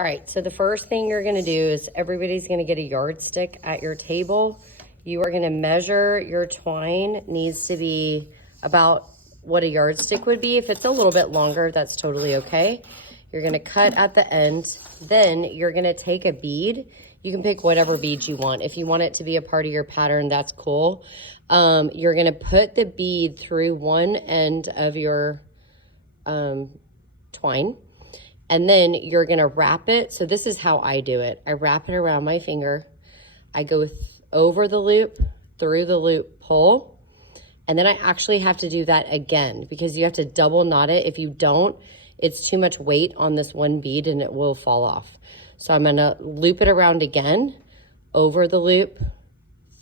All right, so the first thing you're gonna do is everybody's gonna get a yardstick at your table. You are gonna measure your twine. Needs to be about what a yardstick would be. If it's a little bit longer, that's totally okay. You're gonna cut at the end. Then you're gonna take a bead. You can pick whatever bead you want. If you want it to be a part of your pattern, that's cool. You're gonna put the bead through one end of your twine. And then you're gonna wrap it. So this is how I do it. I wrap it around my finger. I go over the loop, through the loop, pull. And then I actually have to do that again because you have to double knot it. If you don't, it's too much weight on this one bead and it will fall off. So I'm gonna loop it around again, over the loop,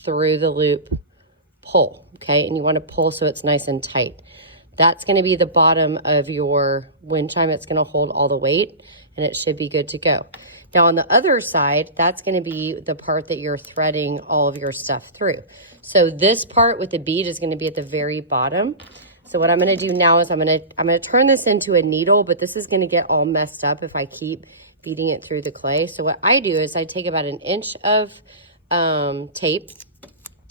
through the loop, pull, okay? And you wanna pull so it's nice and tight. That's gonna be the bottom of your wind chime. It's gonna hold all the weight and it should be good to go. Now on the other side, that's gonna be the part that you're threading all of your stuff through. So this part with the bead is gonna be at the very bottom. So what I'm gonna do now is I'm gonna turn this into a needle, but this is gonna get all messed up if I keep feeding it through the clay. So what I do is I take about 1 inch of tape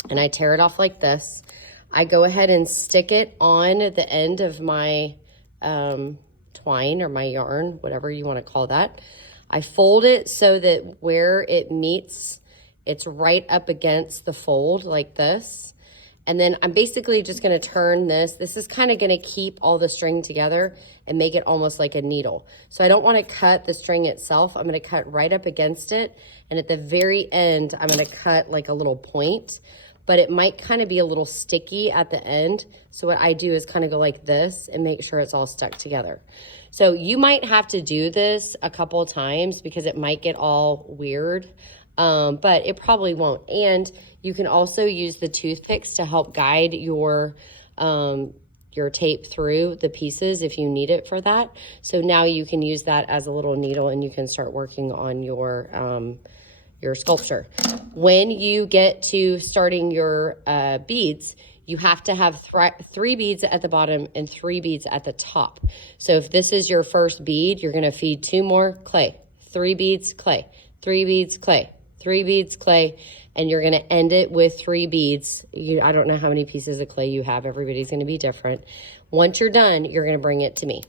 and I tear it off like this. I go ahead and stick it on the end of my twine or my yarn, whatever you want to call that. I fold it so that where it meets, it's right up against the fold like this. And then I'm basically just going to turn this. This is kind of going to keep all the string together and make it almost like a needle. So I don't want to cut the string itself. I'm going to cut right up against it. And at the very end, I'm going to cut like a little point. But it might kind of be a little sticky at the end. So what I do is kind of go like this and make sure it's all stuck together. So you might have to do this a couple of times because it might get all weird, but it probably won't. And you can also use the toothpicks to help guide your tape through the pieces if you need it for that. So now you can use that as a little needle and you can start working on your sculpture. When you get to starting your beads, you have to have 3 beads at the bottom and 3 beads at the top. So if this is your first bead, you're gonna feed 2 more clay, 3 beads clay, 3 beads clay, 3 beads clay, and you're gonna end it with 3 beads. I don't know how many pieces of clay you have. Everybody's gonna be different. Once you're done, you're gonna bring it to me.